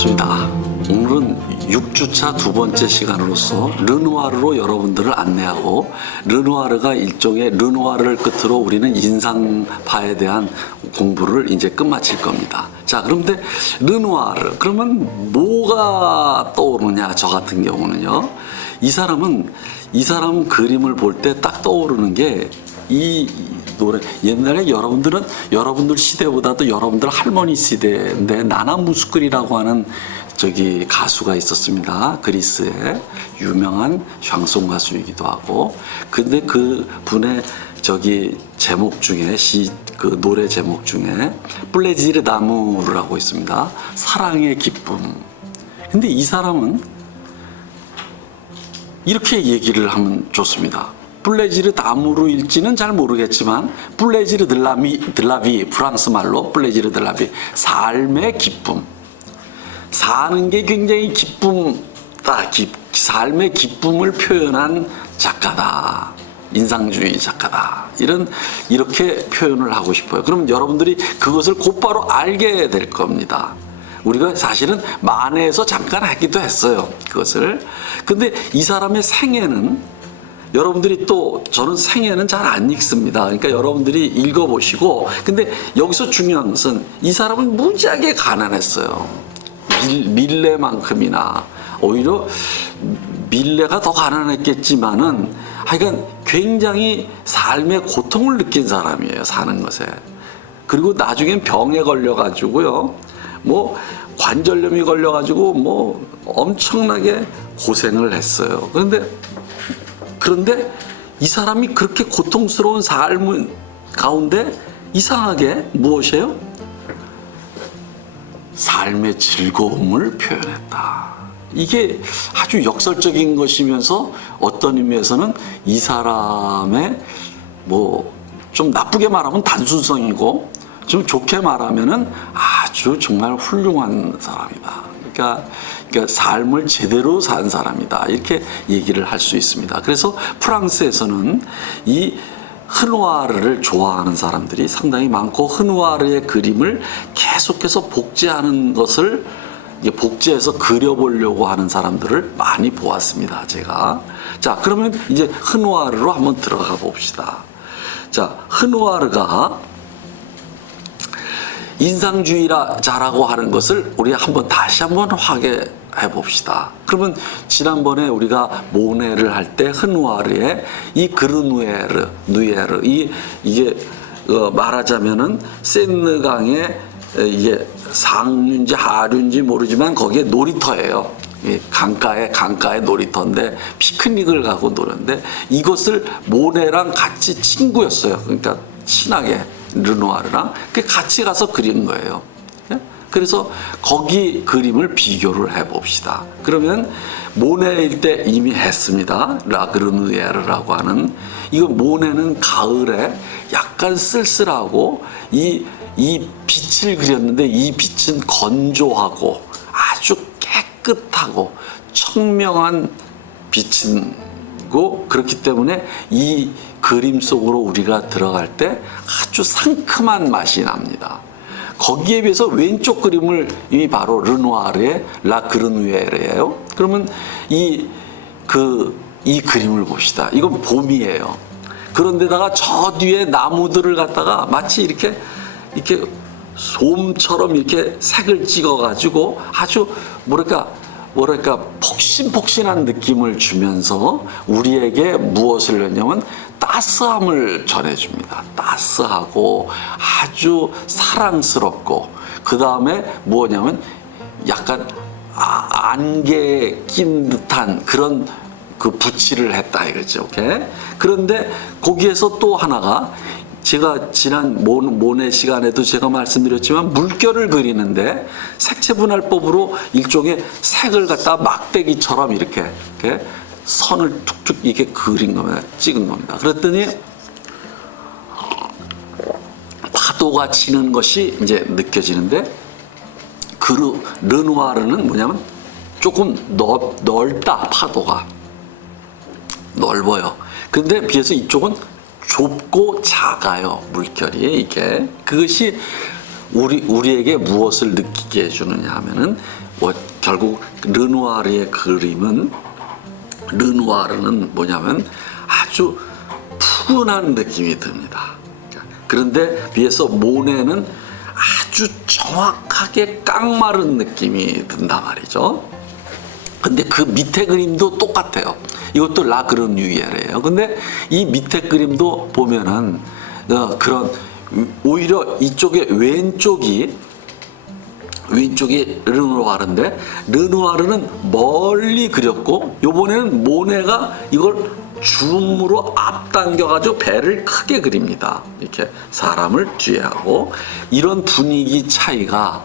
반갑습니다. 오늘은 6주차 두 번째 시간으로서 르누아르로 여러분들을 안내하고, 르누아르가 일종의 르누아르를 끝으로 우리는 인상파에 대한 공부를 이제 끝마칠 겁니다. 자, 그런데 르누아르, 그러면 뭐가 떠오르냐? 저 같은 경우는요, 이 사람 그림을 볼 때 딱 떠오르는 게 이 노래. 옛날에 여러분들 시대보다도 여러분들 할머니 시대인데 나나 무스크리라고 하는 가수가 있었습니다. 그리스의 유명한 샹송 가수이기도 하고. 근데 그 분의 제목 중에 노래 제목 중에 플레지르 다무르라고 있습니다. 사랑의 기쁨. 근데 이 사람은 이렇게 얘기를 하면 좋습니다. 플레지르 다무르일지는 잘 모르겠지만 플레지르 들라비, 프랑스 말로 플레지르 들라비, 삶의 기쁨. 사는 게 굉장히 기쁨다. 삶의 기쁨을 표현한 작가다. 인상주의 작가다. 이렇게 표현을 하고 싶어요. 그럼 여러분들이 그것을 곧바로 알게 될 겁니다. 우리가 사실은 만해에서 잠깐 하기도 했어요, 그것을. 근데 이 사람의 생애는 여러분들이 저는 생애는 잘 안 읽습니다. 그러니까 여러분들이 읽어보시고, 근데 여기서 중요한 것은 이 사람은 무지하게 가난했어요. 밀레만큼이나, 오히려 밀레가 더 가난했겠지만은 하여간 굉장히 삶의 고통을 느낀 사람이에요, 사는 것에. 그리고 나중엔 병에 걸려가지고요, 관절염이 걸려가지고 엄청나게 고생을 했어요. 그런데 이 사람이 그렇게 고통스러운 삶 가운데 이상하게 무엇이에요? 삶의 즐거움을 표현했다. 이게 아주 역설적인 것이면서 어떤 의미에서는 이 사람의 좀 나쁘게 말하면 단순성이고, 좀 좋게 말하면은 아주 정말 훌륭한 사람이다. 그러니까 삶을 제대로 산 사람이다. 이렇게 얘기를 할 수 있습니다. 그래서 프랑스에서는 이 르누아르를 좋아하는 사람들이 상당히 많고, 르누아르의 그림을 계속해서 복제해서 그려보려고 하는 사람들을 많이 보았습니다, 제가. 자, 그러면 이제 르누아르로 한번 들어가 봅시다. 자, 르누아르가 인상주의자라고 하는 것을 우리 다시 한번 확인해 봅시다. 그러면 지난번에 우리가 모네를 할 때 르누아르의 이 그르누에르, 이게 말하자면은 세느강의 이게 상류인지 하류인지 모르지만 거기에 놀이터예요. 강가의 놀이터인데 피크닉을 가고 노는데, 이것을 모네랑 같이 친구였어요. 그러니까 친하게 르누아르랑 같이 가서 그린 거예요. 그래서 거기 그림을 비교를 해봅시다. 그러면 모네일 때 이미 했습니다. 라그르누에르라고 하는, 이거 모네는 가을에 약간 쓸쓸하고 이 빛을 그렸는데, 이 빛은 건조하고 아주 깨끗하고 청명한 빛이고, 그렇기 때문에 이 그림 속으로 우리가 들어갈 때 아주 상큼한 맛이 납니다. 거기에 비해서 왼쪽 그림을 이미 바로 르누아르의 라 그르누에르예요. 그러면 이 그림을 봅시다. 이건 봄이에요. 그런데다가 저 뒤에 나무들을 갖다가 마치 이렇게 솜처럼 이렇게 색을 찍어가지고 아주 뭐랄까 폭신폭신한 느낌을 주면서 우리에게 무엇을 했냐면 따스함을 전해줍니다. 따스하고 아주 사랑스럽고, 그 다음에 뭐냐면 약간 안개에 낀 듯한 그런 붓칠을 했다 이거죠. 오케이? 그런데 거기에서 또 하나가, 제가 지난 모네 시간에도 제가 말씀드렸지만 물결을 그리는데 색채 분할법으로 일종의 색을 갖다 막대기처럼 이렇게 선을 툭툭 이렇게 그린 겁니다. 찍은 겁니다. 그랬더니 파도가 치는 것이 이제 느껴지는데, 르누아르는 뭐냐면 조금 넓다. 파도가 넓어요. 근데 비해서 이쪽은 좁고 작아요. 물결이 이게. 그것이 우리에게 무엇을 느끼게 해주느냐 하면은 결국 르누아르의 그림은 르누아르는 뭐냐면 아주 푸근한 느낌이 듭니다. 그런데 비해서 모네는 아주 정확하게 깡마른 느낌이 든단 말이죠. 근데 그 밑에 그림도 똑같아요. 이것도 라그르뉴이에예요. 근데 이 밑에 그림도 보면은 그런 오히려 이쪽에 왼쪽이 르누아르인데 르누아르는 멀리 그렸고 요번에는 모네가 이걸 줌으로 앞당겨가지고 배를 크게 그립니다. 이렇게 사람을 뒤에 하고 이런 분위기 차이가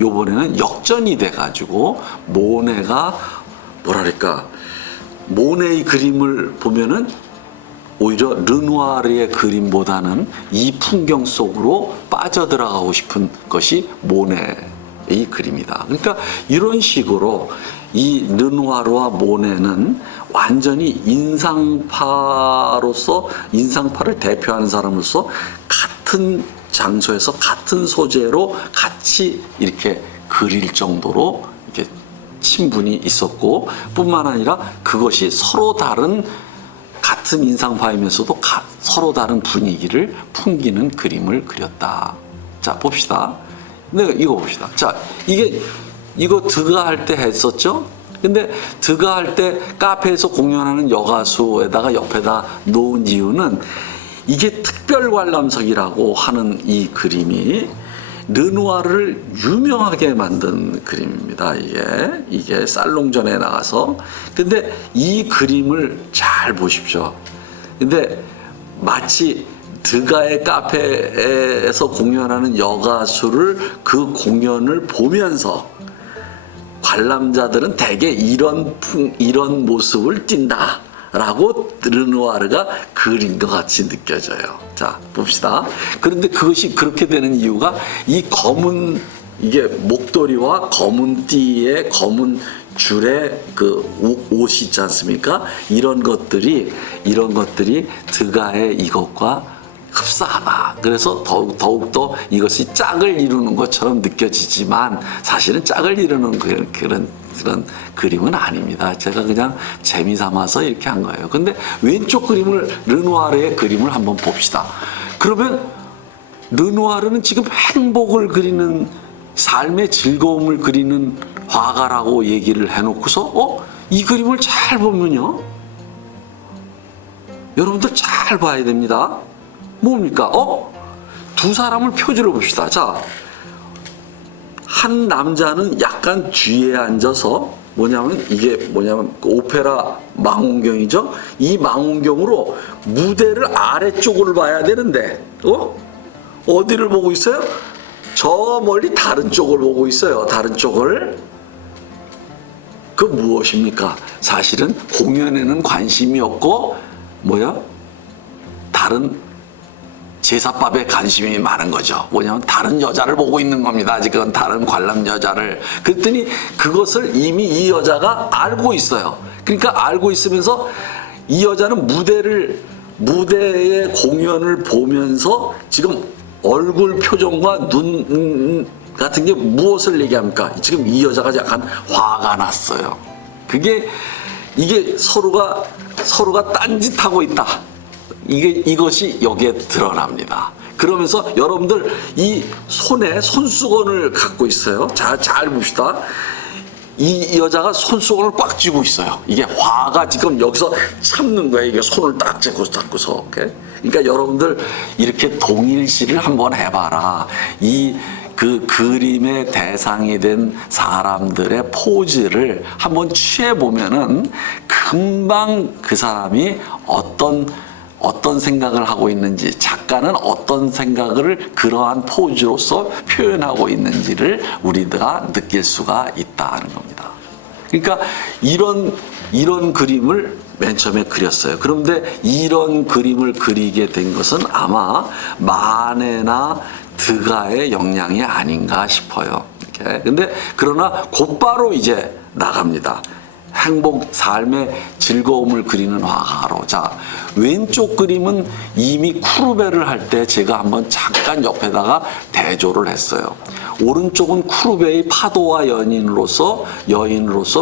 요번에는 역전이 돼가지고 모네가 뭐랄까 모네의 그림을 보면은 오히려 르누아르의 그림보다는 이 풍경 속으로 빠져들어가고 싶은 것이 모네의 그림이다. 그러니까 이런 식으로 이 르누아르와 모네는 완전히 인상파를 대표하는 사람으로서 같은 장소에서 같은 소재로 같이 이렇게 그릴 정도로 이렇게 친분이 있었고 뿐만 아니라 그것이 서로 다른 같은 인상파이면서도 서로 다른 분위기를 풍기는 그림을 그렸다. 자, 봅시다. 네, 이거 봅시다. 자, 이거 드가 할 때 했었죠? 근데 드가 할 때 카페에서 공연하는 여가수에다가 옆에다 놓은 이유는 이게 특별 관람석이라고 하는 이 그림이 르누아르를 유명하게 만든 그림입니다. 이게 살롱전에 나가서. 근데 이 그림을 잘 보십시오. 근데 마치 드가의 카페에서 공연하는 여가수를 그 공연을 보면서 관람자들은 대개 이런 모습을 띈다. 라고 르누아르가 그린 것 같이 느껴져요. 자, 봅시다. 그런데 그것이 그렇게 되는 이유가 이게 목도리와 검은 띠에 검은 줄에 그 옷이 있지 않습니까? 이런 것들이 드가의 이것과 흡사하다. 그래서 더욱더 이것이 짝을 이루는 것처럼 느껴지지만 사실은 짝을 이루는 그런 그림은 아닙니다. 제가 그냥 재미삼아서 이렇게 한 거예요. 근데 왼쪽 그림을 르누아르의 그림을 한번 봅시다. 그러면 르누아르는 지금 행복을 그리는 삶의 즐거움을 그리는 화가라고 얘기를 해놓고서 이 그림을 잘 보면요. 여러분들 잘 봐야 됩니다. 뭡니까? 두 사람을 표지를 봅시다. 자, 한 남자는 약간 뒤에 앉아서 이게 오페라 망원경이죠. 이 망원경으로 무대를 아래쪽을 봐야 되는데 어디를 보고 있어요? 저 멀리 다른 쪽을 보고 있어요. 다른 쪽을. 그 무엇입니까? 사실은 공연에는 관심이 없고 다른 제사밥에 관심이 많은 거죠. 다른 여자를 보고 있는 겁니다. 지금 다른 관람 여자를. 그랬더니 그것을 이미 이 여자가 알고 있어요. 그러니까 알고 있으면서 이 여자는 무대의 공연을 보면서 지금 얼굴 표정과 눈 같은 게 무엇을 얘기합니까? 지금 이 여자가 약간 화가 났어요. 이게 서로가 딴짓하고 있다. 이것이 여기에 드러납니다. 그러면서 여러분들 이 손에 손수건을 갖고 있어요. 잘 봅시다. 이 여자가 손수건을 꽉 쥐고 있어요. 이게 화가 지금 여기서 참는 거예요. 이게 손을 딱 잡고서. 그러니까 여러분들 이렇게 동일시를 한번 해봐라. 그 그림의 대상이 된 사람들의 포즈를 한번 취해보면은 금방 그 사람이 어떤 생각을 하고 있는지, 작가는 어떤 생각을 그러한 포즈로서 표현하고 있는지를 우리가 느낄 수가 있다는 겁니다. 그러니까 이런 그림을 맨 처음에 그렸어요. 그런데 이런 그림을 그리게 된 것은 아마 마네나 드가의 영향이 아닌가 싶어요. 근데 그러나 곧바로 이제 나갑니다. 행복, 삶의 즐거움을 그리는 화가로. 자, 왼쪽 그림은 이미 쿠르베를 할 때 제가 한번 잠깐 옆에다가 대조를 했어요. 오른쪽은 쿠르베의 파도와 여인으로서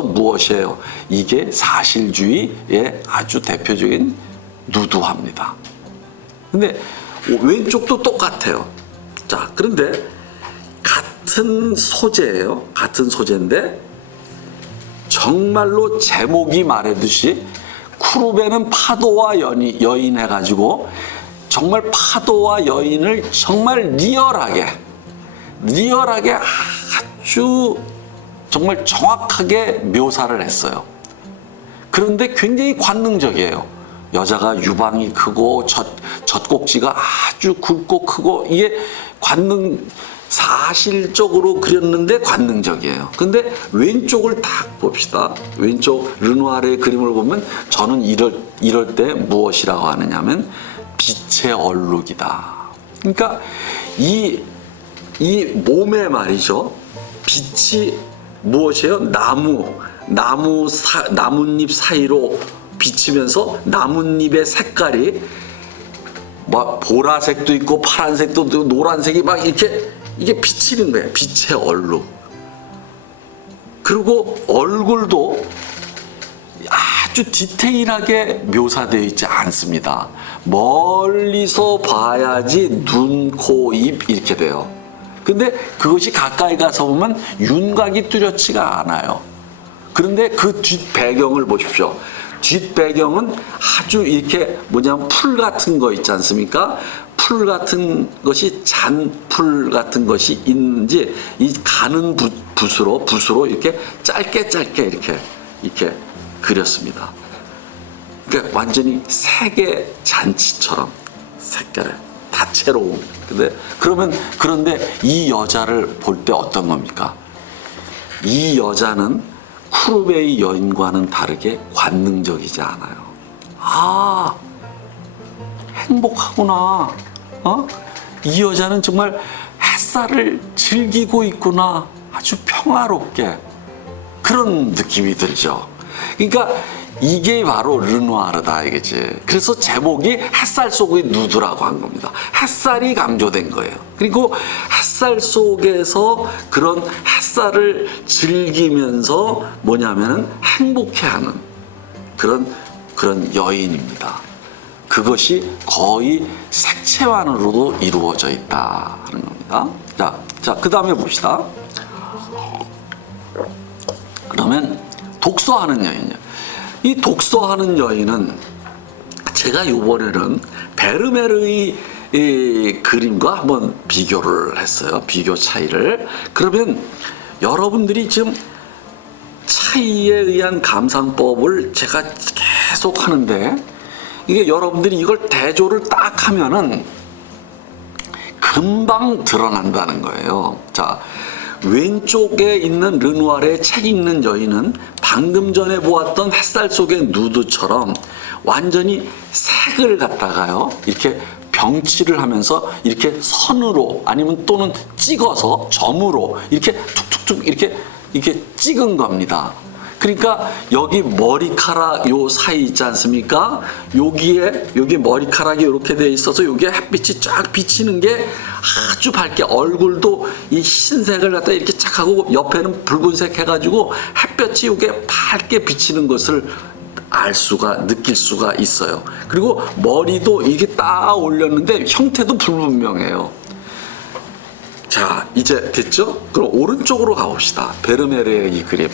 무엇이에요? 이게 사실주의의 아주 대표적인 누드화입니다. 근데 왼쪽도 똑같아요. 자, 그런데 같은 소재예요. 같은 소재인데 정말로 제목이 말해듯이 쿠르베는 파도와 여인 해가지고 정말 파도와 여인을 정말 리얼하게 아주 정말 정확하게 묘사를 했어요. 그런데 굉장히 관능적이에요. 여자가 유방이 크고 젖꼭지가 아주 굵고 크고 이게 사실적으로 그렸는데 관능적이에요. 근데 왼쪽을 딱 봅시다. 왼쪽 르누아르의 그림을 보면 저는 이럴 때 무엇이라고 하느냐면 빛의 얼룩이다. 그러니까 이 몸에 말이죠. 빛이 무엇이에요? 나뭇잎 사이로 비치면서 나뭇잎의 색깔이 막 보라색도 있고 파란색도 있고 노란색이 막 이게 비치는 거예요. 빛의 얼룩. 그리고 얼굴도 아주 디테일하게 묘사되어 있지 않습니다. 멀리서 봐야지 눈, 코, 입 이렇게 돼요. 근데 그것이 가까이 가서 보면 윤곽이 뚜렷지가 않아요. 그런데 그 뒷 배경을 보십시오. 뒷 배경은 아주 이렇게 풀 같은 거 있지 않습니까? 풀 같은 것이 잔풀 같은 것이 있는지 이 가는 붓으로 이렇게 짧게 이렇게 그렸습니다. 그러니까 완전히 세계 잔치처럼 색깔을 다채로운. 그런데 이 여자를 볼 때 어떤 겁니까? 이 여자는 쿠르베의 여인과는 다르게 관능적이지 않아요. 아, 행복하구나. 이 여자는 정말 햇살을 즐기고 있구나. 아주 평화롭게. 그런 느낌이 들죠. 그러니까 이게 바로 르누아르다 이거지. 그래서 제목이 햇살 속의 누드라고 한 겁니다. 햇살이 강조된 거예요. 그리고 햇살 속에서 그런 햇살을 즐기면서 뭐냐면은 행복해하는 그런 여인입니다. 그것이 거의 색채만으로도 이루어져 있다 하는 겁니다. 자, 그 다음에 봅시다. 그러면 독서하는 여인이요. 이 독서하는 여인은 제가 이번에는 베르메르의 그림과 한번 비교를 했어요. 비교 차이를. 그러면 여러분들이 지금 차이에 의한 감상법을 제가 계속 하는데 이게 여러분들이 이걸 대조를 딱 하면은 금방 드러난다는 거예요. 자, 왼쪽에 있는 르누아르의 책 읽는 여인은 방금 전에 보았던 햇살 속의 누드처럼 완전히 색을 갖다가요 이렇게 병치를 하면서 이렇게 선으로 아니면 또는 찍어서 점으로 이렇게 툭툭툭 이렇게 찍은 겁니다. 그러니까 여기 머리카락 요 사이 있지 않습니까? 여기 머리카락이 이렇게 돼 있어서 여기에 햇빛이 쫙 비치는 게 아주 밝게 얼굴도 이 흰색을 갖다 이렇게 쫙 하고 옆에는 붉은색 해가지고 햇볕이 여기에 밝게 비치는 것을 느낄 수가 있어요. 그리고 머리도 이게 딱 올렸는데 형태도 불분명해요. 자, 이제 됐죠? 그럼 오른쪽으로 가봅시다. 베르메르의 이 그림.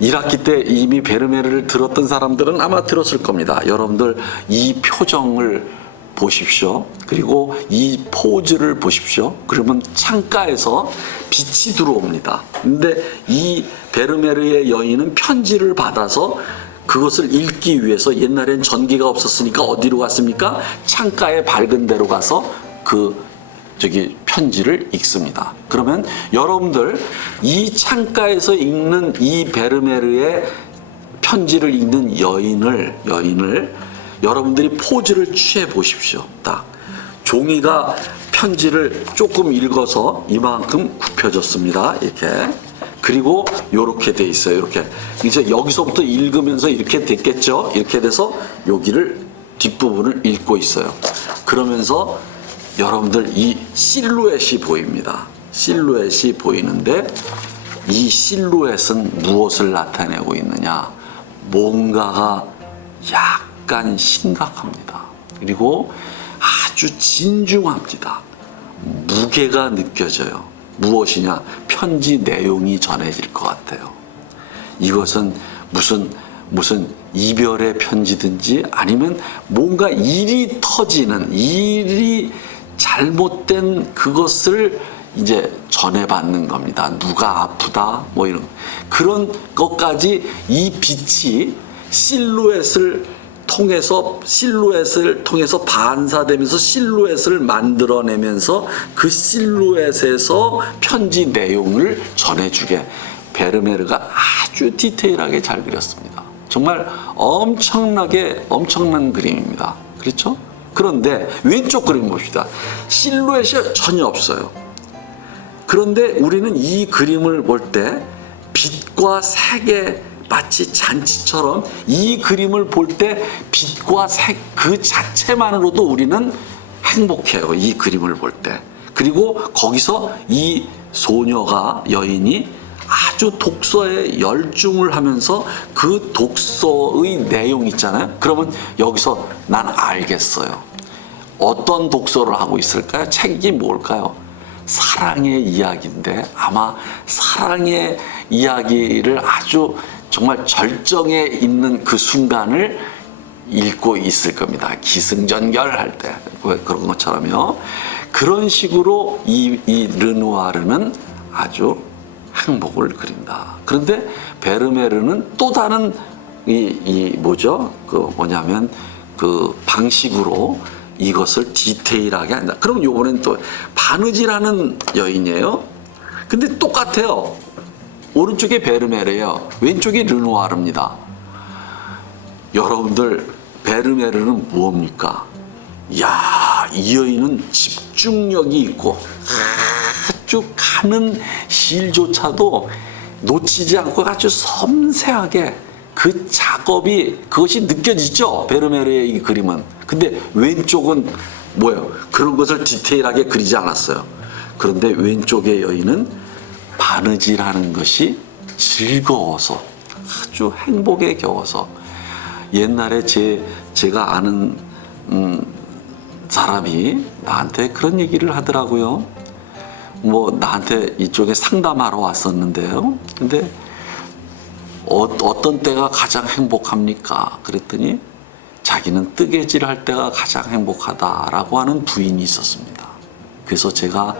1학기 때 이미 베르메르를 들었던 사람들은 아마 들었을 겁니다. 여러분들 이 표정을 보십시오. 그리고 이 포즈를 보십시오. 그러면 창가에서 빛이 들어옵니다. 근데 이 베르메르의 여인은 편지를 받아서 그것을 읽기 위해서 옛날엔 전기가 없었으니까 어디로 갔습니까? 창가에 밝은 데로 가서 편지를 읽습니다. 그러면 여러분들 이 창가에서 읽는 이 베르메르의 편지를 읽는 여인을 여러분들이 포즈를 취해 보십시오. 딱 종이가 편지를 조금 읽어서 이만큼 굽혀졌습니다. 이렇게. 그리고 이렇게 돼 있어요. 이렇게. 이제 여기서부터 읽으면서 이렇게 됐겠죠. 이렇게 돼서 여기를 뒷부분을 읽고 있어요. 그러면서 여러분들 이 실루엣이 보입니다. 실루엣이 보이는데 이 실루엣은 무엇을 나타내고 있느냐? 뭔가가 약간 심각합니다. 그리고 아주 진중합니다. 무게가 느껴져요. 무엇이냐? 편지 내용이 전해질 것 같아요. 이것은 무슨 이별의 편지든지 아니면 뭔가 일이 터지는, 일이 잘못된 그것을 이제 전해받는 겁니다. 누가 아프다 뭐 이런 그런 것까지 이 빛이 실루엣을 통해서 반사되면서 실루엣을 만들어내면서 그 실루엣에서 편지 내용을 전해주게 베르메르가 아주 디테일하게 잘 그렸습니다. 정말 엄청난 그림입니다. 그렇죠? 그런데 왼쪽 그림 봅시다. 실루엣이 전혀 없어요. 그런데 우리는 이 그림을 볼 때 빛과 색의 마치 잔치처럼 이 그림을 볼 때 빛과 색 그 자체만으로도 우리는 행복해요. 이 그림을 볼 때. 그리고 거기서 이 소녀가 여인이 아주 독서에 열중을 하면서 그 독서의 내용 있잖아요. 그러면 여기서 난 알겠어요. 어떤 독서를 하고 있을까요? 책이 뭘까요? 사랑의 이야기인데 아마 사랑의 이야기를 아주 정말 절정에 있는 그 순간을 읽고 있을 겁니다. 기승전결할 때 그런 것처럼요. 그런 식으로 이 르누아르는 아주 행복을 그린다. 그런데 베르메르는 또 다른 뭐냐면 그 방식으로 이것을 디테일하게 한다. 그럼 요번엔 또 바느지라는 여인이에요. 근데 똑같아요. 오른쪽에 베르메르예요. 왼쪽이 르누아르입니다. 여러분들 베르메르는 뭡니까? 이야, 이 여인은 집중력이 있고 아주 가는 실조차도 놓치지 않고 아주 섬세하게 그 작업이 그것이 느껴지죠. 베르메르의 이 그림은. 근데 왼쪽은 뭐예요? 그런 것을 디테일하게 그리지 않았어요. 그런데 왼쪽의 여인은 바느질하는 것이 즐거워서 아주 행복에 겨워서 옛날에 제가 아는 사람이 나한테 그런 얘기를 하더라고요. 뭐 나한테 이쪽에 상담하러 왔었는데요. 근데 어떤 때가 가장 행복합니까? 그랬더니 자기는 뜨개질 할 때가 가장 행복하다라고 하는 부인이 있었습니다. 그래서 제가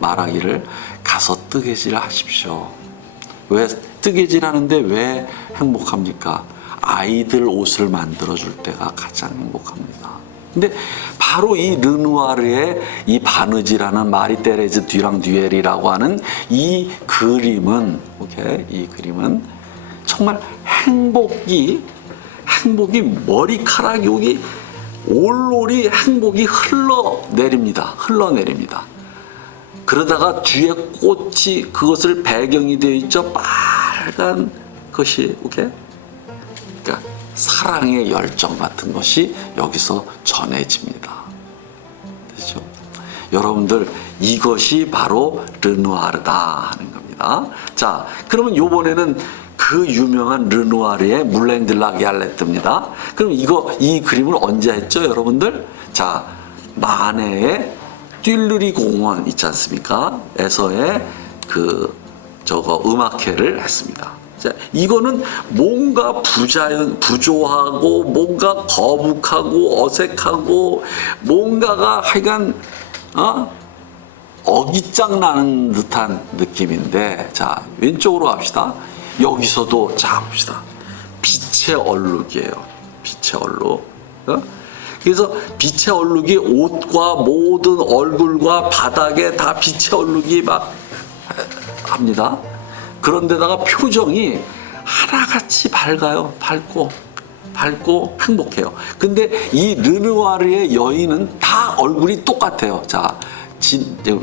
말하기를 가서 뜨개질 하십시오. 왜 뜨개질 하는데 왜 행복합니까? 아이들 옷을 만들어줄 때가 가장 행복합니다. 근데 바로 이 르누아르의 이 바느지라는 마리 테레즈 듀랑듀엘이라고 하는 이 그림은 이 그림은 정말 행복이 머리카락 여기 올올이 행복이 흘러내립니다. 그러다가 뒤에 꽃이 그것을 배경이 되어 있죠. 빨간 것이 그러니까 사랑의 열정 같은 것이 여기서 전해집니다. 그렇죠? 여러분들 이것이 바로 르누아르다 하는 겁니다. 자, 그러면 이번에는 그 유명한 르누아르의 물랭 드 라 갈레트입니다. 그럼 이 그림을 언제 했죠, 여러분들? 자, 마네의 띨르리 공원 있지 않습니까? 에서의 음악회를 했습니다. 자, 이거는 뭔가 부조하고 뭔가 거북하고 어색하고 뭔가가 하여간 어깃장 나는 듯한 느낌인데, 자, 왼쪽으로 갑시다. 여기서도 자 봅시다. 빛의 얼룩이에요. 빛의 얼룩. 그래서 빛의 얼룩이 옷과 모든 얼굴과 바닥에 다 빛의 얼룩이 막 합니다. 그런데다가 표정이 하나같이 밝아요. 밝고 행복해요. 근데 이 르누아르의 여인은 다 얼굴이 똑같아요. 자,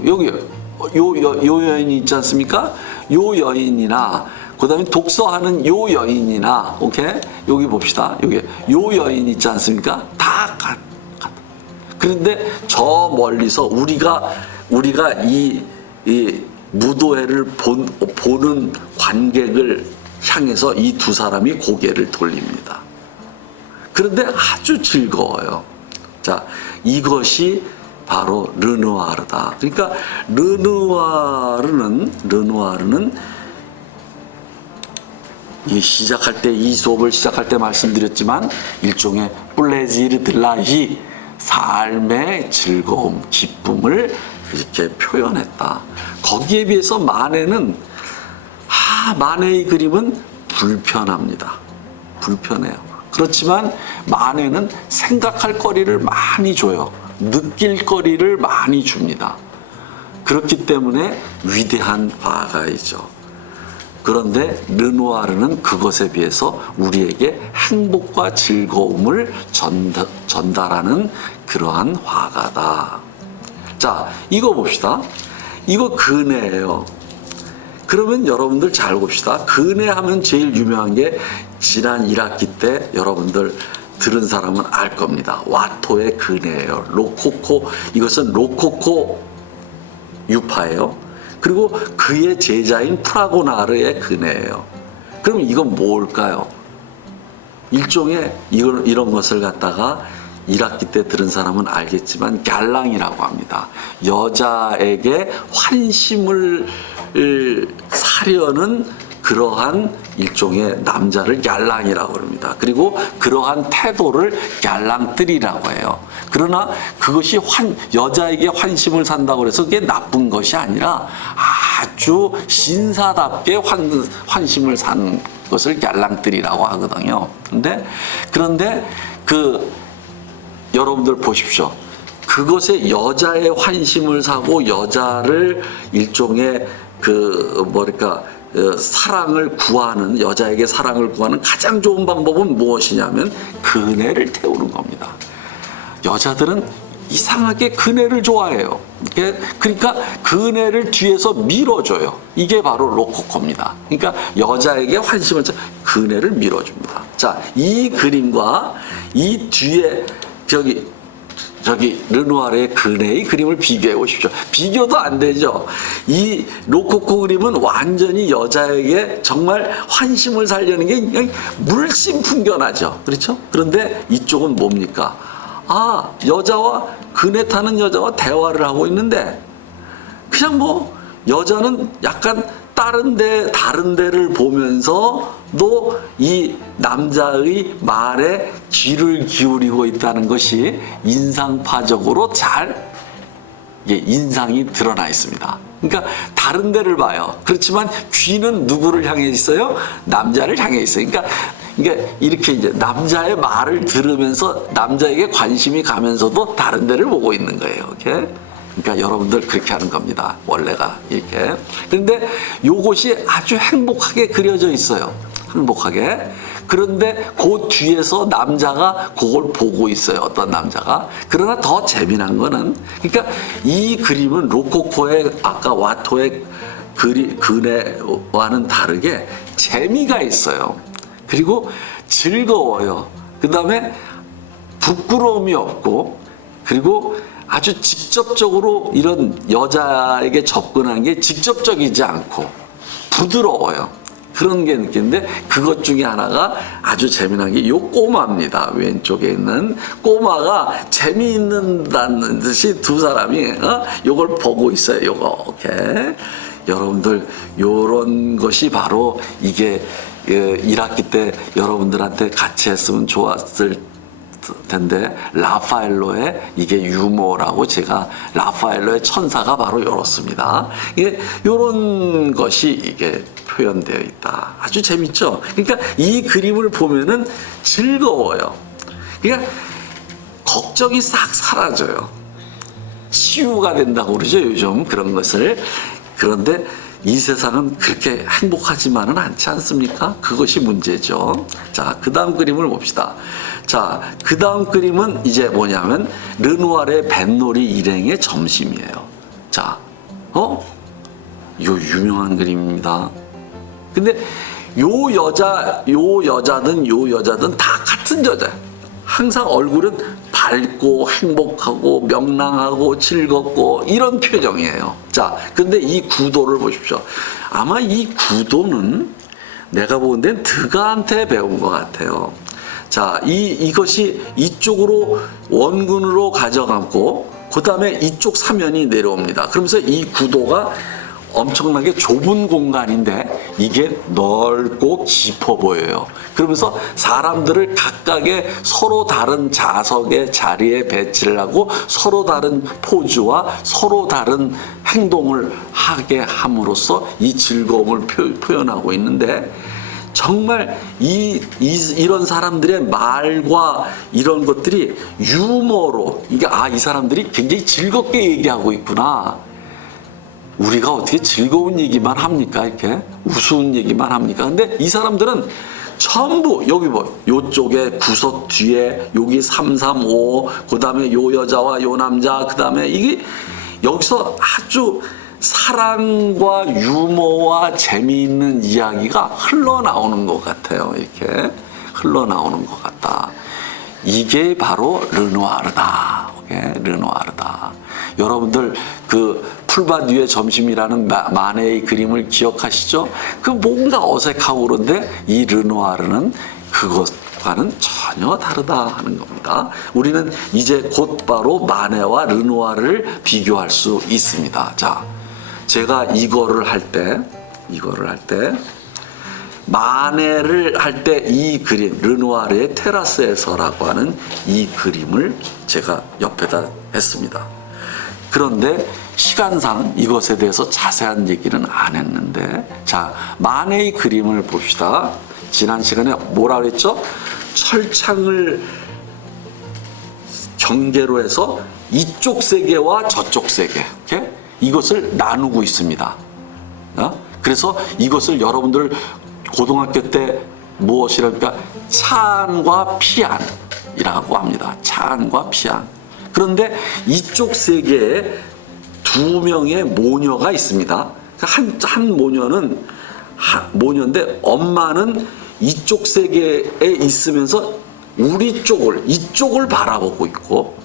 여기 요 여인이 있지 않습니까? 요 여인이나 그다음에 독서하는 요 여인이나 여기 봅시다. 여기 요 여인 있지 않습니까? 다 같아. 그런데 저 멀리서 우리가 이 무도회를 보는 관객을 향해서 이 두 사람이 고개를 돌립니다. 그런데 아주 즐거워요. 자, 이것이 바로 르누아르다. 그러니까 르누아르는 이 시작할 때, 이 수업을 시작할 때 말씀드렸지만 일종의 플레지르 들라히, 삶의 즐거움, 기쁨을 이렇게 표현했다. 거기에 비해서 마네는 마네의 그림은 불편합니다. 불편해요. 그렇지만 마네는 생각할 거리를 많이 줘요. 느낄 거리를 많이 줍니다. 그렇기 때문에 위대한 화가이죠. 그런데 르누아르는 그것에 비해서 우리에게 행복과 즐거움을 전달하는 그러한 화가다. 자, 이거 봅시다. 이거 근해예요. 그러면 여러분들 잘 봅시다. 근해 하면 제일 유명한 게 지난 1학기 때 여러분들 들은 사람은 알 겁니다. 와토의 근해예요. 로코코, 이것은 로코코 유파예요. 그리고 그의 제자인 프라고나르의 근해예요. 그럼 이건 뭘까요? 일종의 이런 것을 갖다가 1학기 때 들은 사람은 알겠지만 갸랑이라고 합니다. 여자에게 환심을 사려는 그러한 일종의 남자를 갸랑이라고 합니다. 그리고 그러한 태도를 갸랑뜨리라고 해요. 그러나 그것이 여자에게 환심을 산다고 해서 그게 나쁜 것이 아니라 아주 신사답게 환심을 산 것을 갸랑뜨리라고 하거든요. 그런데 여러분들 보십시오. 그것에 여자의 환심을 사고 여자를 일종의 사랑을 구하는, 여자에게 사랑을 구하는 가장 좋은 방법은 무엇이냐면 근해를 태우는 겁니다. 여자들은 이상하게 근해를 좋아해요. 그러니까 근해를 뒤에서 밀어줘요. 이게 바로 로코코입니다. 그러니까 여자에게 환심을 근해를 밀어줍니다. 자, 이 그림과 이 뒤에 저기 르누아르의 근해의 그림을 비교해 보십시오. 비교도 안 되죠. 이 로코코 그림은 완전히 여자에게 정말 환심을 살려는 게 그냥 물씬 풍겨나죠. 그렇죠? 그런데 이쪽은 뭡니까? 여자와 근해 타는 여자와 대화를 하고 있는데 그냥 여자는 약간 다른 데를 보면서도 이 남자의 말에 귀를 기울이고 있다는 것이 인상파적으로 잘 인상이 드러나 있습니다. 그러니까 다른 데를 봐요. 그렇지만 귀는 누구를 향해 있어요? 남자를 향해 있어요. 그러니까 이렇게 이제 남자의 말을 들으면서 남자에게 관심이 가면서도 다른 데를 보고 있는 거예요. 이렇게. 그러니까 여러분들 그렇게 하는 겁니다. 원래가 이렇게. 그런데 요것이 아주 행복하게 그려져 있어요. 행복하게. 그런데 그 뒤에서 남자가 그걸 보고 있어요. 어떤 남자가. 그러나 더 재미난 거는, 그러니까 이 그림은 로코코의 아까 와토의 근해와는 다르게 재미가 있어요. 그리고 즐거워요. 그 다음에 부끄러움이 없고, 그리고 아주 직접적으로 이런 여자에게 접근하는 게 직접적이지 않고 부드러워요. 그런 게 느끼는데 그것 중에 하나가 아주 재미난 게 요 꼬마입니다. 왼쪽에 있는 꼬마가 재미있는다는 듯이 두 사람이 요걸 보고 있어요. 요거. 오케이. 여러분들 요런 것이 바로 이게 1학기 때 여러분들한테 같이 했으면 좋았을 텐데 라파엘로의 이게 유머라고 제가 라파엘로의 천사가 바로 이렇습니다. 이게 이런 것이 이게 표현되어 있다. 아주 재밌죠. 그러니까 이 그림을 보면은 즐거워요. 그러니까 걱정이 싹 사라져요. 치유가 된다고 그러죠. 요즘 그런 것을. 그런데 이 세상은 그렇게 행복하지만은 않지 않습니까? 그것이 문제죠. 자, 그 다음 그림을 봅시다. 자, 그 다음 그림은 이제 뭐냐면 르누아르의 뱃놀이 일행의 점심이에요. 자, 요 유명한 그림입니다. 근데 요 여자든 다 같은 여자예요. 항상 얼굴은 밝고 행복하고 명랑하고 즐겁고 이런 표정이에요. 자, 근데 이 구도를 보십시오. 아마 이 구도는 내가 보기엔 드가한테 배운 것 같아요. 자, 이것이 이쪽으로 원근으로 가져가고 그 다음에 이쪽 사면이 내려옵니다. 그러면서 이 구도가 엄청나게 좁은 공간인데 이게 넓고 깊어 보여요. 그러면서 사람들을 각각의 서로 다른 좌석의 자리에 배치를 하고 서로 다른 포즈와 서로 다른 행동을 하게 함으로써 이 즐거움을 표현하고 있는데 정말 이런 사람들의 말과 이런 것들이 유머로 이게 이 사람들이 굉장히 즐겁게 얘기하고 있구나. 우리가 어떻게 즐거운 얘기만 합니까? 이렇게 우스운 얘기만 합니까? 근데 이 사람들은 전부 여기 요쪽에 구석 뒤에 여기 335 그다음에 요 여자와 요 남자 그다음에 이게 여기서 아주 사랑과 유머와 재미있는 이야기가 흘러나오는 것 같아요. 이렇게 흘러나오는 것 같다. 이게 바로 르누아르다. 르누아르다. 여러분들 그 풀밭 위의 점심이라는 마네의 그림을 기억하시죠? 그 뭔가 어색하고 그런데 이 르누아르는 그것과는 전혀 다르다 하는 겁니다. 우리는 이제 곧바로 마네와 르누아르를 비교할 수 있습니다. 자, 제가 이거를 할 때 마네를 할 때 이 그림 르누아르의 테라스에서라고 하는 이 그림을 제가 옆에다 했습니다. 그런데 시간상 이것에 대해서 자세한 얘기는 안 했는데 자, 마네의 그림을 봅시다. 지난 시간에 뭐라 그랬죠? 철창을 경계로 해서 이쪽 세계와 저쪽 세계 이것을 나누고 있습니다. 그래서 이것을 여러분들 고등학교 때 무엇이랄까 차안과 피안이라고 합니다. 차안과 피안. 그런데 이쪽 세계에 두 명의 모녀가 있습니다. 한 모녀는 모녀인데 엄마는 이쪽 세계에 있으면서 이쪽을 바라보고 있고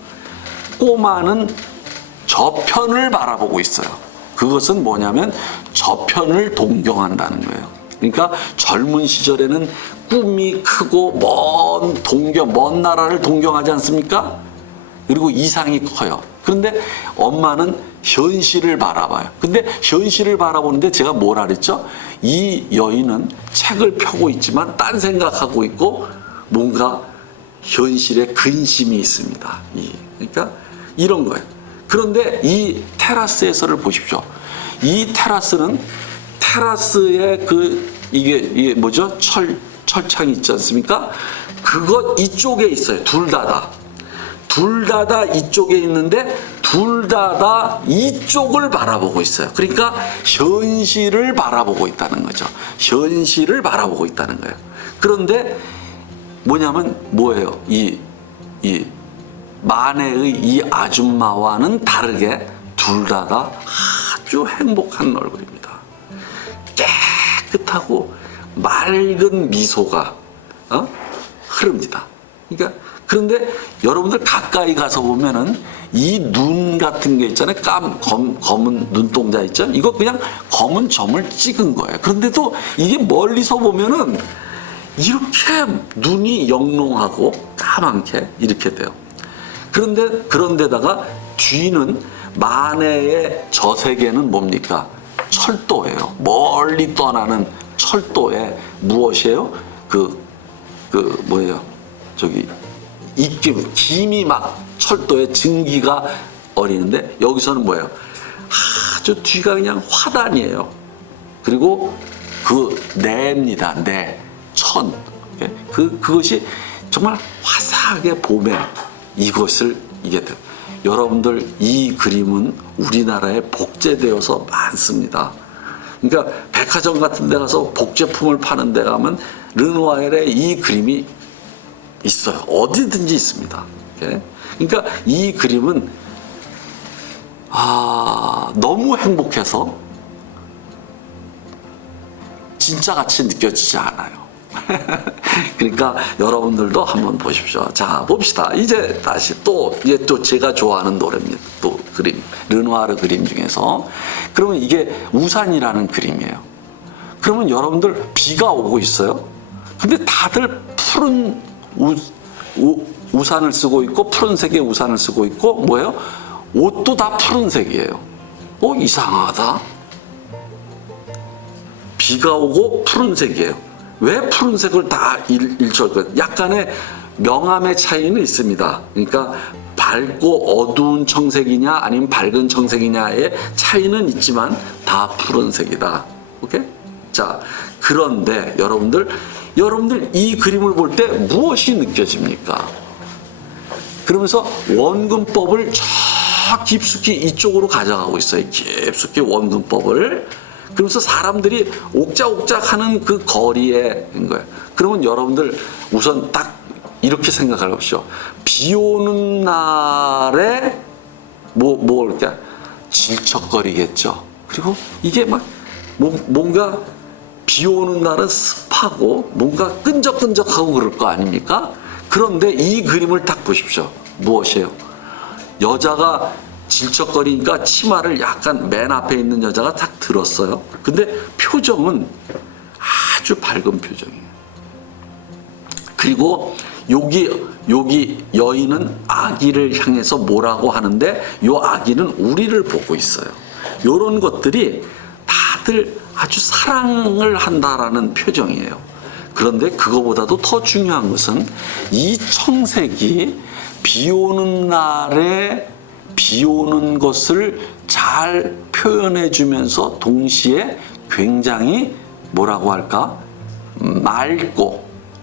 꼬마는 저편을 바라보고 있어요. 그것은 뭐냐면 저편을 동경한다는 거예요. 그러니까 젊은 시절에는 꿈이 크고 먼 나라를 동경하지 않습니까? 그리고 이상이 커요. 그런데 엄마는 현실을 바라봐요. 근데 현실을 바라보는데 제가 뭐라 그랬죠? 이 여인은 책을 펴고 있지만 딴 생각하고 있고 뭔가 현실에 근심이 있습니다. 그러니까 이런 거예요. 그런데 이 테라스에서를 보십시오. 이 테라스는 테라스에 이게 뭐죠? 철창이 있지 않습니까? 그것 이쪽에 있어요. 둘 다 이쪽에 있는데 둘 다 이쪽을 바라보고 있어요. 그러니까 현실을 바라보고 있다는 거죠. 현실을 바라보고 있다는 거예요. 그런데 뭐냐면 뭐예요? 이 마네의 이 아줌마와는 다르게 둘 다 아주 행복한 얼굴입니다. 깨끗하고 맑은 미소가 흐릅니다. 그러니까 그런데 여러분들 가까이 가서 보면은 이 눈 같은 게 있잖아요. 검은 눈동자 있죠? 이거 그냥 검은 점을 찍은 거예요. 그런데도 이게 멀리서 보면은 이렇게 눈이 영롱하고 까맣게 이렇게 돼요. 그런데다가 뒤는 마네의 저 세계는 뭡니까? 철도예요. 멀리 떠나는 철도에 무엇이에요? 뭐예요? 김이 막 철도에 증기가 어리는데 여기서는 뭐예요? 저 뒤가 그냥 화단이에요. 그리고 내입니다. 천. 그것이 정말 화사하게 봄에 이게 돼요. 여러분들 이 그림은 우리나라에 복제되어서 많습니다. 그러니까 백화점 같은 데 가서 복제품을 파는 데 가면 르누아르의 이 그림이 있어요. 어디든지 있습니다. 그러니까 이 그림은 너무 행복해서 진짜 같이 느껴지지 않아요. 그러니까 여러분들도 한번 보십시오. 자, 봅시다. 이제 다시 이제 또 제가 좋아하는 노래입니다. 또 그림, 르누아르 그림 중에서. 그러면 이게 우산이라는 그림이에요. 그러면 여러분들 비가 오고 있어요. 근데 다들 푸른 우산을 쓰고 있고, 푸른색의 우산을 쓰고 있고, 뭐예요? 옷도 다 푸른색이에요. 이상하다. 비가 오고 푸른색이에요. 왜 푸른색을 다 일처할까요? 약간의 명암의 차이는 있습니다. 그러니까 밝고 어두운 청색이냐 아니면 밝은 청색이냐의 차이는 있지만 다 푸른색이다. 오케이? 자, 그런데 여러분들 이 그림을 볼 때 무엇이 느껴집니까? 그러면서 원근법을 저 깊숙이 이쪽으로 가져가고 있어요. 깊숙이 원근법을. 그러면서 사람들이 옥작옥작 하는 그 거리에 있는 거예요. 그러면 여러분들 우선 딱 이렇게 생각해 보십시오. 비 오는 날에 이렇게 질척거리겠죠. 그리고 이게 막 뭔가 비 오는 날은 습하고 뭔가 끈적끈적하고 그럴 거 아닙니까? 그런데 이 그림을 딱 보십시오. 무엇이에요? 여자가 질척거리니까 치마를 약간 맨 앞에 있는 여자가 딱 들었어요. 근데 표정은 아주 밝은 표정이에요. 그리고 여기 여인은 아기를 향해서 뭐라고 하는데 이 아기는 우리를 보고 있어요. 이런 것들이 다들 아주 사랑을 한다라는 표정이에요. 그런데 그거보다도 더 중요한 것은 이 청색이 비 오는 날에 비 오는 것을 잘 표현해 주면서 동시에 굉장히 뭐라고 할까?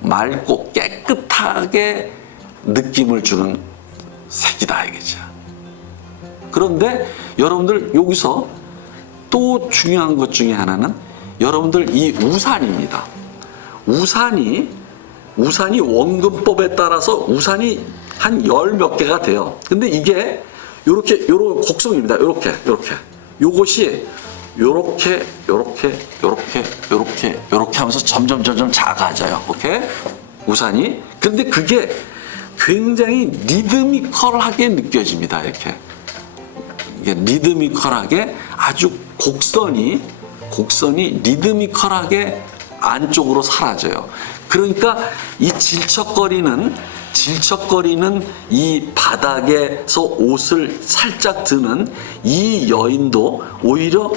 맑고 깨끗하게 느낌을 주는 색이다 이거죠. 그런데 여러분들 여기서 또 중요한 것 중에 하나는 여러분들 이 우산입니다. 우산이 원근법에 따라서 우산이 한 열 몇 개가 돼요. 근데 이게 요런 곡선입니다. 요렇게. 요것이 요렇게 하면서 점점 작아져요. 오케이? 우산이. 근데 그게 굉장히 리드미컬하게 느껴집니다. 이렇게. 이게 리드미컬하게 아주 곡선이 리드미컬하게 안쪽으로 사라져요. 그러니까 이 질척거리는 이 바닥에서 옷을 살짝 드는 이 여인도 오히려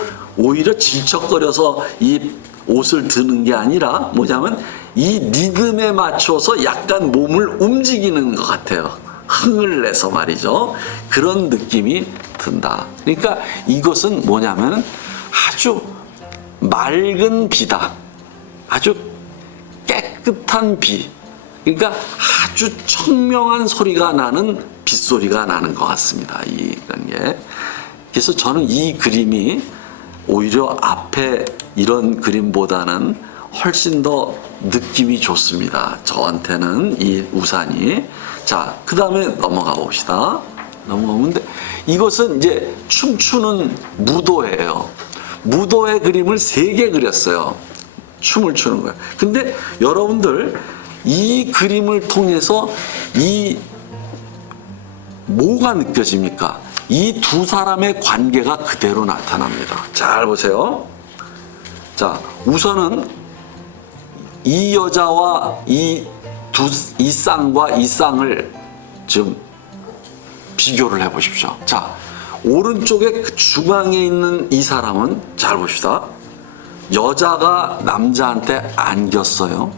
질척거려서 이 옷을 드는 게 아니라 뭐냐면 이 리듬에 맞춰서 약간 몸을 움직이는 것 같아요. 흥을 내서 말이죠. 그런 느낌이 든다. 그러니까 이것은 뭐냐면 아주 맑은 비다. 아주 깨끗한 비. 그러니까 아주 청명한 소리가 나는 빗소리가 나는 것 같습니다. 이런 게. 그래서 저는 이 그림이 오히려 앞에 이런 그림보다는 훨씬 더 느낌이 좋습니다. 저한테는 이 우산이. 자, 그 다음에 넘어가 봅시다. 넘어가는데 이것은 이제 춤추는 무도예요. 무도의 그림을 3개 그렸어요. 춤을 추는 거예요. 근데 여러분들 이 그림을 통해서 뭐가 느껴집니까? 이 두 사람의 관계가 그대로 나타납니다. 잘 보세요. 자, 우선은 이 여자와 이 쌍과 이 쌍을 좀 비교를 해 보십시오. 자, 오른쪽에 중앙에 있는 이 사람은 잘 봅시다. 여자가 남자한테 안겼어요.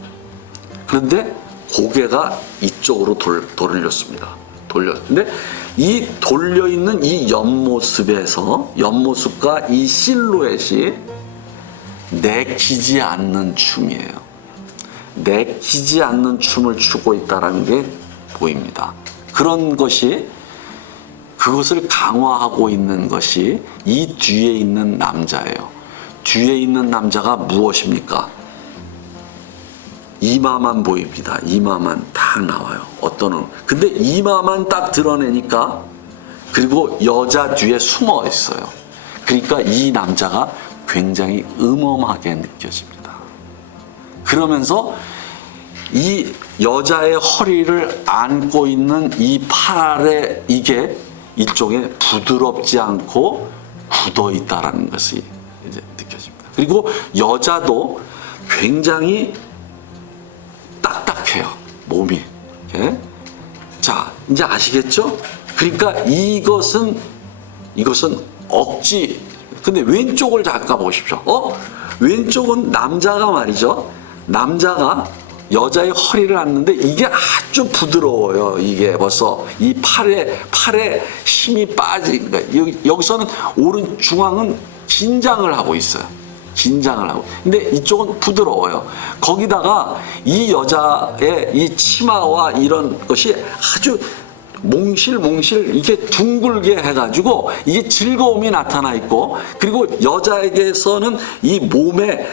그런데 고개가 이쪽으로 돌렸습니다. 근데 이 돌려있는 이 옆모습과 이 실루엣이 내키지 않는 춤이에요. 내키지 않는 춤을 추고 있다는 게 보입니다. 그런 것이 그것을 강화하고 있는 것이 이 뒤에 있는 남자예요. 뒤에 있는 남자가 무엇입니까? 이마만 보입니다. 이마만 딱 나와요. 근데 이마만 딱 드러내니까 그리고 여자 뒤에 숨어 있어요. 그러니까 이 남자가 굉장히 음험하게 느껴집니다. 그러면서 이 여자의 허리를 안고 있는 이 팔에 이게 일종의 부드럽지 않고 굳어 있다라는 것이 이제 느껴집니다. 그리고 여자도 굉장히 딱딱해요. 몸이. 예? 자, 이제 아시겠죠? 그러니까 이것은 억지. 근데 왼쪽을 잠깐 보십시오. 왼쪽은 남자가 말이죠. 남자가 여자의 허리를 안는데 이게 아주 부드러워요. 이게 벌써 이 팔에 힘이 빠지니까 여기서는 오른 중앙은 긴장을 하고 있어요. 긴장을 하고. 근데 이쪽은 부드러워요. 거기다가 이 여자의 이 치마와 이런 것이 아주 몽실몽실 이게 둥글게 해가지고 이게 즐거움이 나타나 있고, 그리고 여자에게서는 이 몸에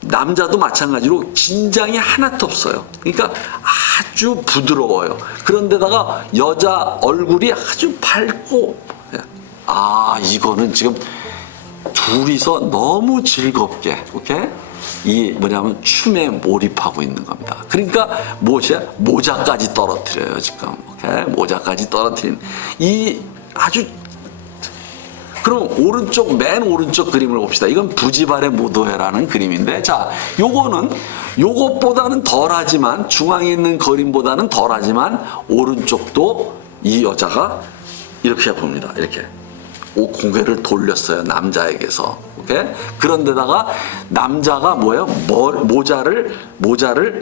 남자도 마찬가지로 긴장이 하나도 없어요. 그러니까 아주 부드러워요. 그런데다가 여자 얼굴이 아주 밝고, 이거는 지금 둘이서 너무 즐겁게, 오케이? 이 뭐냐면 춤에 몰입하고 있는 겁니다. 그러니까 모자까지 떨어뜨려요, 지금. 오케이? 모자까지 떨어뜨리는 이 아주. 그럼 맨 오른쪽 그림을 봅시다. 이건 부지발의 무도회라는 그림인데, 자, 요것보다는 덜하지만, 중앙에 있는 그림보다는 덜하지만, 오른쪽도 이 여자가 이렇게 봅니다. 이렇게. 고개를 돌렸어요. 남자에게서. 오케이? 그런데다가 남자가 모자를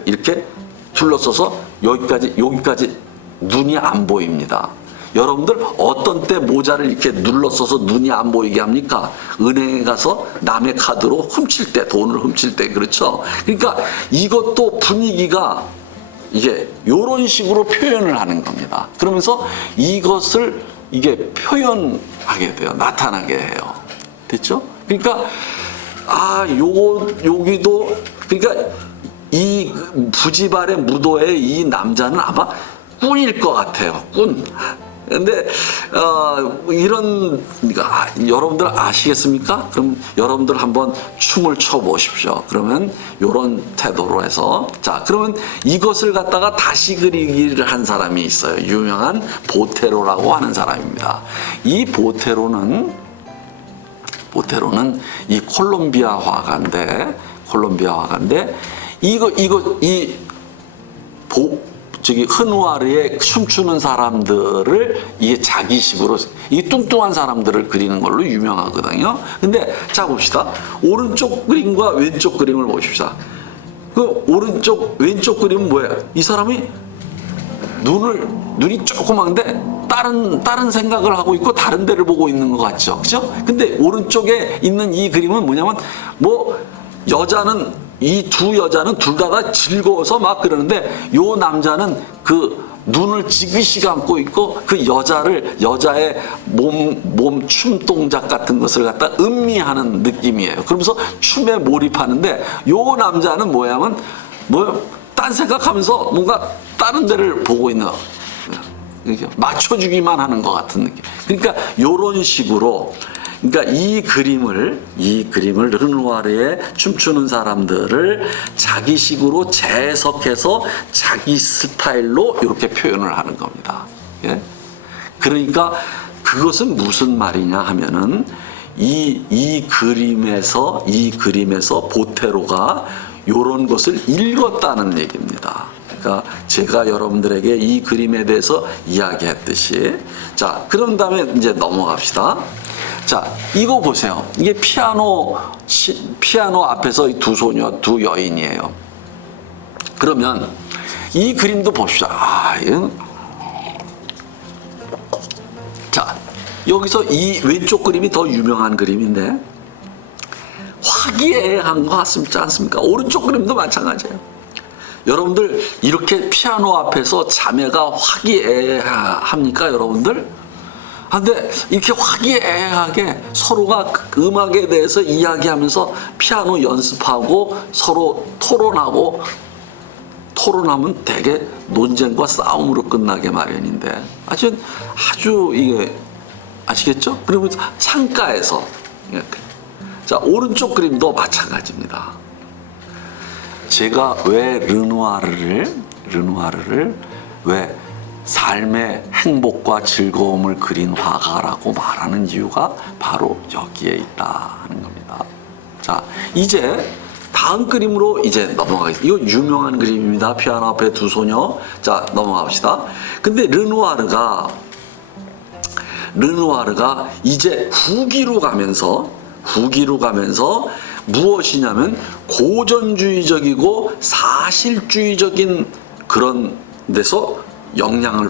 이렇게 둘러써서 여기까지 눈이 안 보입니다. 여러분들 어떤 때 모자를 이렇게 눌러써서 눈이 안 보이게 합니까? 은행에 가서 남의 카드로 훔칠 때, 돈을 훔칠 때, 그렇죠? 그러니까 이것도 분위기가 이게 이런 식으로 표현을 하는 겁니다. 그러면서 이것을 이게 표현하게 돼요. 나타나게 해요. 됐죠? 그러니까 여기도 그러니까 이 부지발의 무도의 이 남자는 아마 꾼일 것 같아요. 꾼. 근데 여러분들 아시겠습니까? 그럼 여러분들 한번 춤을 춰 보십시오. 그러면 이런 태도로 해서, 자, 그러면 이것을 갖다가 다시 그리기를 한 사람이 있어요. 유명한 보테로라고 하는 사람입니다. 이 보테로는 이 콜롬비아 화가인데 흐누아르에 춤추는 사람들을 이게 자기식으로, 이 뚱뚱한 사람들을 그리는 걸로 유명하거든요. 근데 자, 봅시다. 오른쪽 그림과 왼쪽 그림을 보십시다. 그 왼쪽 그림은 뭐예요? 이 사람이 눈이 조그만데 다른 생각을 하고 있고 다른 데를 보고 있는 것 같죠. 그죠? 근데 오른쪽에 있는 이 그림은 뭐냐면, 이 두 여자는 둘 다 즐거워서 막 그러는데, 요 남자는 그 눈을 지그시 감고 있고 그 여자의 몸 춤 동작 같은 것을 갖다 음미하는 느낌이에요. 그러면서 춤에 몰입하는데, 요 남자는 딴 생각하면서 뭔가 다른 데를 보고 있는, 이렇게 맞춰주기만 하는 것 같은 느낌. 그러니까 요런 식으로, 그러니까 이 그림을 르누아르의 춤추는 사람들을 자기식으로 재해석해서 자기 스타일로 이렇게 표현을 하는 겁니다. 예? 그러니까 그것은 무슨 말이냐 하면은 이 그림에서 보테로가 이런 것을 읽었다는 얘기입니다. 그러니까 제가 여러분들에게 이 그림에 대해서 이야기했듯이, 자, 그런 다음에 이제 넘어갑시다. 자, 이거 보세요. 이게 피아노 앞에서 이 두 여인이에요. 그러면 이 그림도 봅시다. 자, 여기서 이 왼쪽 그림이 더 유명한 그림인데, 화기애애한 것 같지 않습니까? 오른쪽 그림도 마찬가지예요. 여러분들 이렇게 피아노 앞에서 자매가 화기애애합니까, 여러분들? 근데 이렇게 화기애애하게 서로가 음악에 대해서 이야기하면서 피아노 연습하고 서로 토론하면 되게 논쟁과 싸움으로 끝나게 마련인데, 아주 이게 아시겠죠? 그리고 창가에서, 자, 오른쪽 그림도 마찬가지입니다. 제가 왜 르누아르를 왜 삶의 행복과 즐거움을 그린 화가라고 말하는 이유가 바로 여기에 있다 하는 겁니다. 자, 이제 다음 그림으로 이제 넘어가겠습니다. 이거 유명한 그림입니다. 피아노 앞에 두 소녀. 자, 넘어갑시다. 근데 르누아르가 이제 후기로 가면서 무엇이냐면 고전주의적이고 사실주의적인 그런 데서 영향을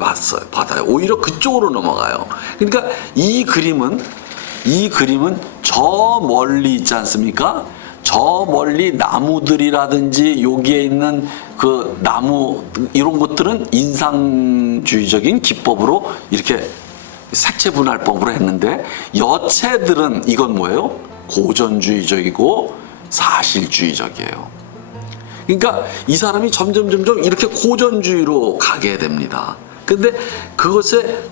받아요. 오히려 그쪽으로 넘어가요. 그러니까 이 그림은 저 멀리 있지 않습니까? 저 멀리 나무들이라든지 여기에 있는 그 나무 이런 것들은 인상주의적인 기법으로 이렇게 색채 분할법으로 했는데 여체들은 이건 뭐예요? 고전주의적이고 사실주의적이에요. 그러니까 이 사람이 점점 이렇게 고전주의로 가게 됩니다. 근데 그것에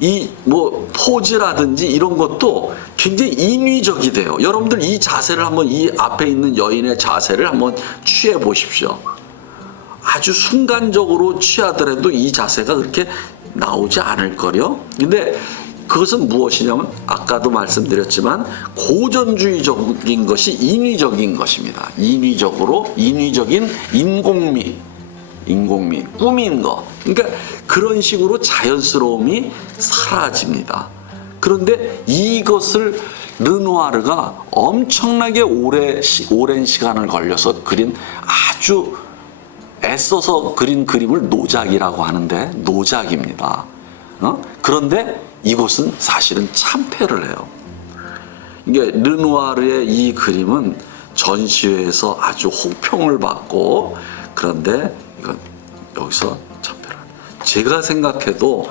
이 뭐 포즈라든지 이런 것도 굉장히 인위적이 돼요. 여러분들 이 자세를 한번 이 앞에 있는 여인의 자세를 한번 취해 보십시오. 아주 순간적으로 취하더라도 이 자세가 그렇게 나오지 않을 거요. 근데 그것은 무엇이냐면 아까도 말씀드렸지만 고전주의적인 것이 인위적인 것입니다. 인위적인 인공미, 꾸민 거. 그러니까 그런 식으로 자연스러움이 사라집니다. 그런데 이것을 르누아르가 엄청나게 오랜 시간을 걸려서 그린 아주 애써서 그린 그림을 노작이라고 하는데 노작입니다. 그런데 이곳은 사실은 참패를 해요. 이게 르누아르의 이 그림은 전시회에서 아주 호평을 받고 그런데 이건 여기서 참패를 해요. 제가 생각해도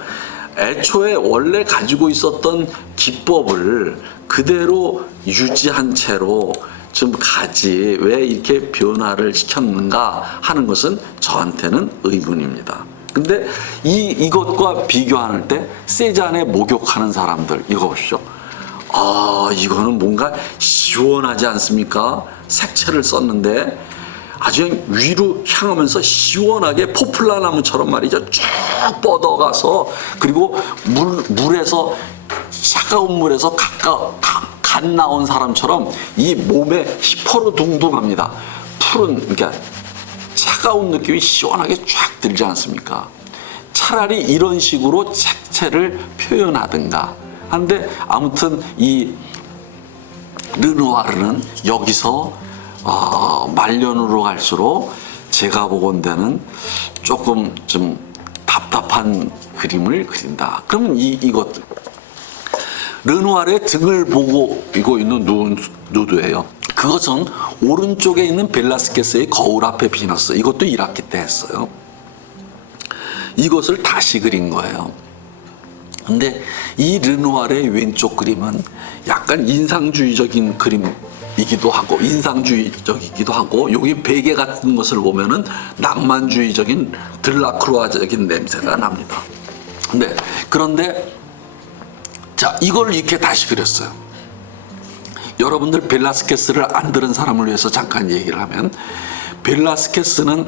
애초에 원래 가지고 있었던 기법을 그대로 유지한 채로 좀 가지 왜 이렇게 변화를 시켰는가 하는 것은 저한테는 의문입니다. 근데 이것과 비교할 때 세잔에 목욕하는 사람들 이거 보십시오. 아, 이거는 뭔가 시원하지 않습니까? 색채를 썼는데 아주 그냥 위로 향하면서 시원하게 포플라 나무처럼 말이죠. 쭉 뻗어가서 그리고 물에서 차가운 물에서 갓 나온 사람처럼 이 몸에 희퍼로둥둥합니다. 푸른 그러니까 차가운 느낌이 시원하게 쫙 들지 않습니까? 차라리 이런 식으로 색채를 표현하든가 한데 아무튼 이 르누아르는 여기서 말년으로 갈수록 제가 보건대는 조금 좀 답답한 그림을 그린다. 그러면 이것 르누아르의 등을 보고 있는 누드예요. 그것은 오른쪽에 있는 벨라스케스의 거울 앞에 비너스. 이것도 1학기 때 했어요. 이것을 다시 그린 거예요. 근데 이 르누아르의 왼쪽 그림은 약간 인상주의적인 그림이기도 하고 인상주의적이기도 하고 여기 베개 같은 것을 보면은 낭만주의적인 들라크루아적인 냄새가 납니다. 그런데 자, 이걸 이렇게 다시 그렸어요. 여러분들 벨라스케스를 안 들은 사람을 위해서 잠깐 얘기를 하면 벨라스케스는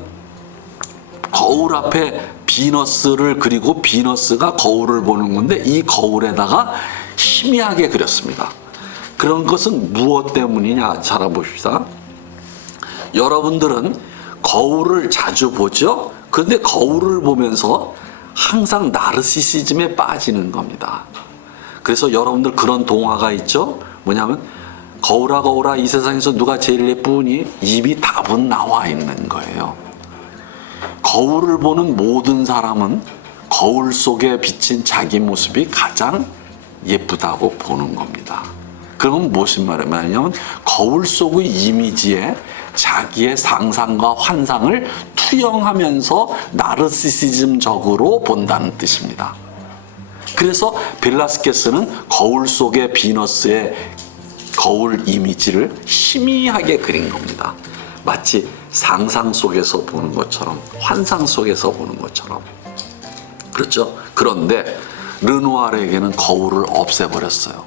거울 앞에 비너스를 그리고 비너스가 거울을 보는 건데 이 거울에다가 희미하게 그렸습니다. 그런 것은 무엇 때문이냐 잘 알아봅시다. 여러분들은 거울을 자주 보죠? 그런데 거울을 보면서 항상 나르시시즘에 빠지는 겁니다. 그래서 여러분들 그런 동화가 있죠? 뭐냐면 거울아 거울아 이 세상에서 누가 제일 예쁘니? 입이 답은 나와 있는 거예요. 거울을 보는 모든 사람은 거울 속에 비친 자기 모습이 가장 예쁘다고 보는 겁니다. 그건 무슨 말이냐면 거울 속의 이미지에 자기의 상상과 환상을 투영하면서 나르시시즘적으로 본다는 뜻입니다. 그래서 벨라스케스는 거울 속의 비너스의 거울 이미지를 희미하게 그린 겁니다. 마치 상상 속에서 보는 것처럼 환상 속에서 보는 것처럼 그렇죠? 그런데 르누아르에게는 거울을 없애버렸어요.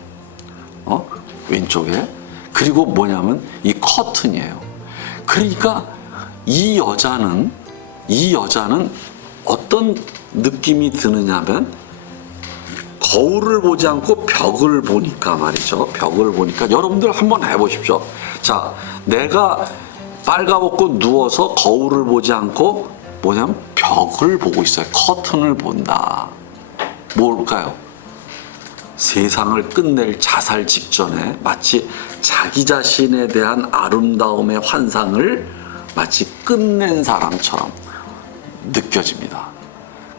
왼쪽에. 그리고 뭐냐면 이 커튼이에요. 그러니까 이 여자는 어떤 느낌이 드느냐면 거울을 보지 않고 벽을 보니까 말이죠. 벽을 보니까 여러분들 한번 해보십시오. 자, 내가 빨가벗고 누워서 거울을 보지 않고 뭐냐면 벽을 보고 있어요. 커튼을 본다. 뭘까요? 세상을 끝낼 자살 직전에 마치 자기 자신에 대한 아름다움의 환상을 마치 끝낸 사람처럼 느껴집니다.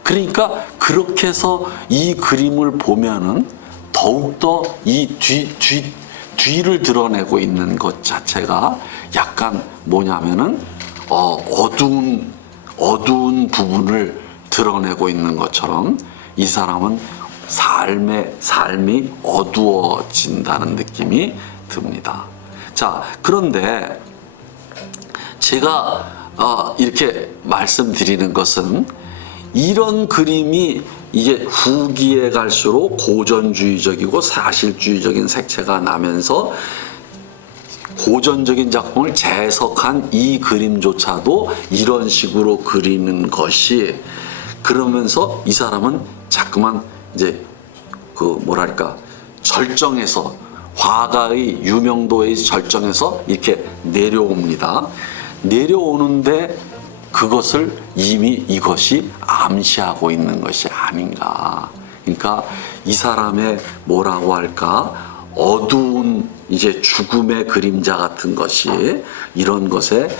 그러니까 그렇게 해서 이 그림을 보면은 더욱더 이 뒤를 드러내고 있는 것 자체가 약간 뭐냐면은 어두운 부분을 드러내고 있는 것처럼 이 사람은 삶이 어두워진다는 느낌이 듭니다. 자, 그런데 제가 이렇게 말씀드리는 것은 이런 그림이 이게 후기에 갈수록 고전주의적이고 사실주의적인 색채가 나면서 고전적인 작품을 재해석한 이 그림조차도 이런 식으로 그리는 것이 그러면서 이 사람은 자꾸만 이제 절정에서 화가의 유명도의 절정에서 이렇게 내려옵니다. 내려오는데 그것을 이미 이것이 암시하고 있는 것이 아닌가. 그러니까 이 사람의 뭐라고 할까? 어두운 이제 죽음의 그림자 같은 것이 이런 것에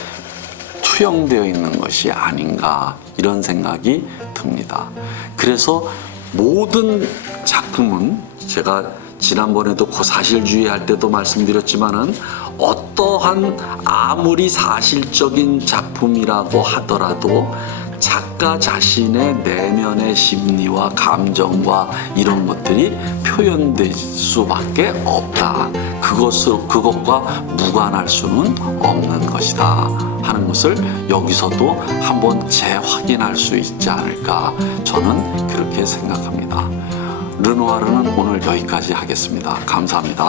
투영되어 있는 것이 아닌가. 이런 생각이 듭니다. 그래서 모든 작품은 제가 지난번에도 사실주의 할 때도 말씀드렸지만은 어떠한 아무리 사실적인 작품이라고 하더라도 작가 자신의 내면의 심리와 감정과 이런 것들이 표현될 수밖에 없다. 그것과 무관할 수는 없는 것이다 하는 것을 여기서도 한번 재확인할 수 있지 않을까 저는 그렇게 생각합니다. 르누아르는 오늘 여기까지 하겠습니다. 감사합니다.